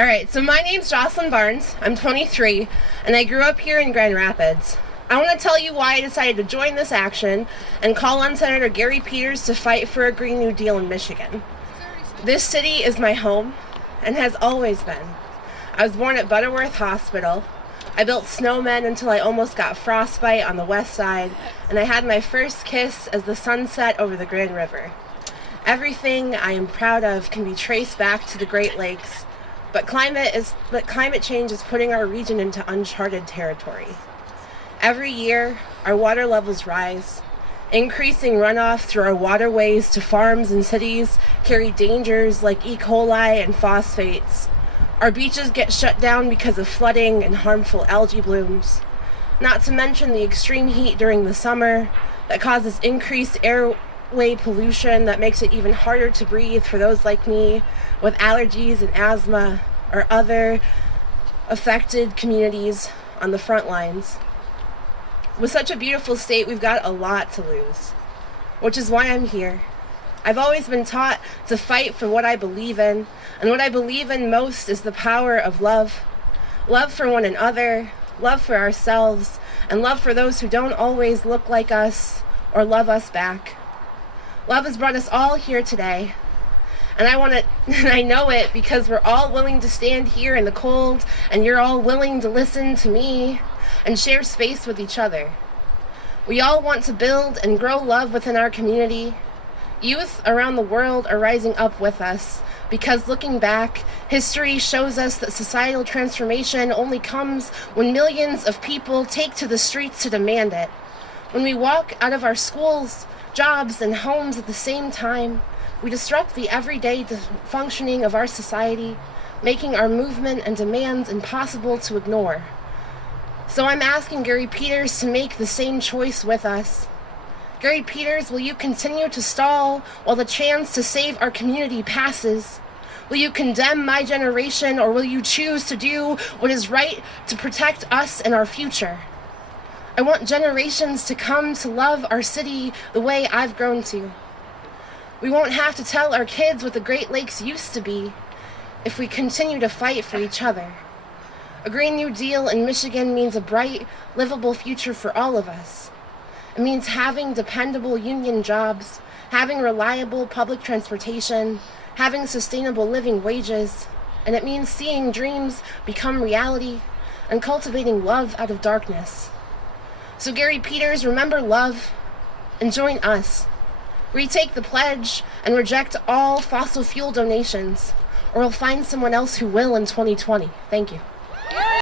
Alright, so my name's Jocelyn Barnes. I'm 23, and I grew up here in Grand Rapids. I want to tell you why I decided to join this action and call on Senator Gary Peters to fight for a Green New Deal in Michigan. This city is my home, and has always been. I was born at Butterworth Hospital. I built snowmen until I almost got frostbite on the west side, and I had my first kiss as the sun set over the Grand River. Everything I am proud of can be traced back to the Great Lakes, but climate change is putting our region into uncharted territory. Every year, our water levels rise. Increasing runoff through our waterways to farms and cities carry dangers like E. coli and phosphates. Our beaches get shut down because of flooding and harmful algae blooms. Not to mention the extreme heat during the summer that causes increased airway pollution that makes it even harder to breathe for those like me with allergies and asthma or other affected communities on the front lines. With such a beautiful state, we've got a lot to lose, which is why I'm here. I've always been taught to fight for what I believe in, and what I believe in most is the power of love. Love for one another, love for ourselves, and love for those who don't always look like us or love us back. Love has brought us all here today, and I know it because we're all willing to stand here in the cold, and you're all willing to listen to me and share space with each other. We all want to build and grow love within our community. Youth around the world are rising up with us because looking back, history shows us that societal transformation only comes when millions of people take to the streets to demand it. When we walk out of our schools, jobs, and homes at the same time, we disrupt the everyday functioning of our society, making our movement and demands impossible to ignore. So I'm asking Gary Peters to make the same choice with us. Gary Peters, will you continue to stall while the chance to save our community passes? Will you condemn my generation, or will you choose to do what is right to protect us and our future? I want generations to come to love our city the way I've grown to. We won't have to tell our kids what the Great Lakes used to be if we continue to fight for each other. A Green New Deal in Michigan means a bright, livable future for all of us. It means having dependable union jobs, having reliable public transportation, having sustainable living wages, and it means seeing dreams become reality and cultivating love out of darkness. So Gary Peters, remember love and join us. Retake the pledge and reject all fossil fuel donations, or we'll find someone else who will in 2020. Thank you.